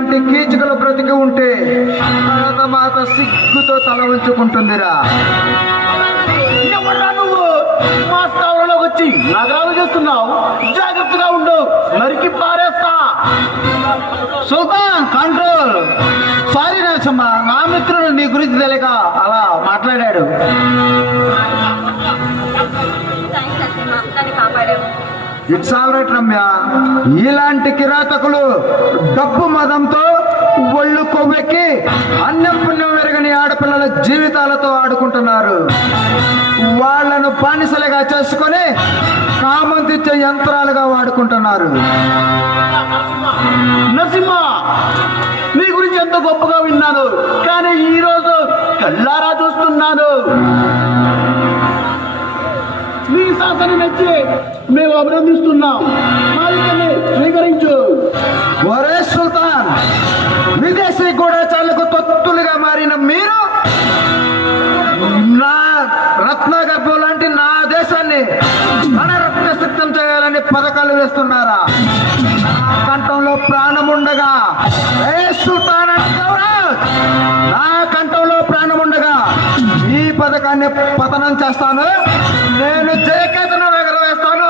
నీలాంటి కీచుకలు బ్రతికి ఉంటే భరతమాత సిగ్గుతో తల ఉంచుకుంటుందిరా. ఎవరా నువ్వు మా స్థావరంలోకి వచ్చి నగరాలు చేస్తున్నావు? జాగ్రత్తగా ఉండు, నరికి పారేస్తా. సుల్తాన్ కంట్రోల్. సారీ నరసింహ, నా మిత్రుడు నీ గురించి తెలియక అలా మాట్లాడాడు. It's all right Ramya. ఇలాంటి కిరాతకులు డబ్బు మదంతో ఒళ్ళు కొవ్వెక్కి అన్నం పుణ్యం మెరుగని ఆడపిల్లల జీవితాలతో ఆడుకుంటున్నారు. వాళ్లను బానిసలుగా చేసుకొని కామం తెచ్చే యంత్రాలుగా వాడుకుంటున్నారు. నరసింహ, నీ గురించి ఎంతో గొప్పగా విన్నాను, కానీ ఈ రోజు కళ్ళారా చూస్తున్నాను. నీ శాసనం నచ్చి మేము అభినందిస్తున్నాం. మాలికని స్వీకరించు. ఒరే సుల్తాన్, విదేశీ గూఢచారులకు తొత్తులుగా మారిన మీరు నా రత్నగర్భం లాంటి నా దేశాన్ని అనరత్న సిద్ధం చేయాలని పథకాలు వేస్తున్నారా? నా కంఠంలో ప్రాణముండగా ఏ సుల్తాన్ అంటావురా? నా కంఠంలో ప్రాణముండగా ఈ పథకాన్ని పతనం చేస్తాను. నేను జయకేతను ఎగరవేస్తాను.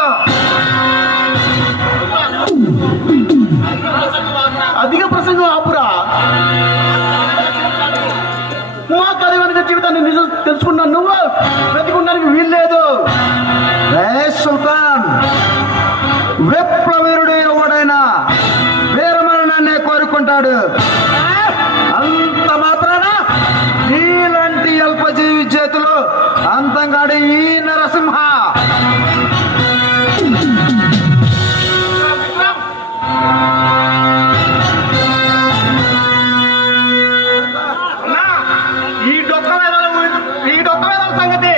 అధిక ప్రసంగం ఆపురా. మా కథ వెనుక జీవితాన్ని నిజం తెలుసుకున్నాను. నువ్వు బ్రతికుండానికి వీల్లేదు. ఏ సుల్తాన్, విప్లవీరుడు ఎవడైనా వీరమరణాన్నే కోరుకుంటాడు. అంత మాత్రాన నీలాంటి అల్పజీవి చేతులు అంతంగాడు ఈ నరసింహ. ఈ డొక్క వేదాల సంగతి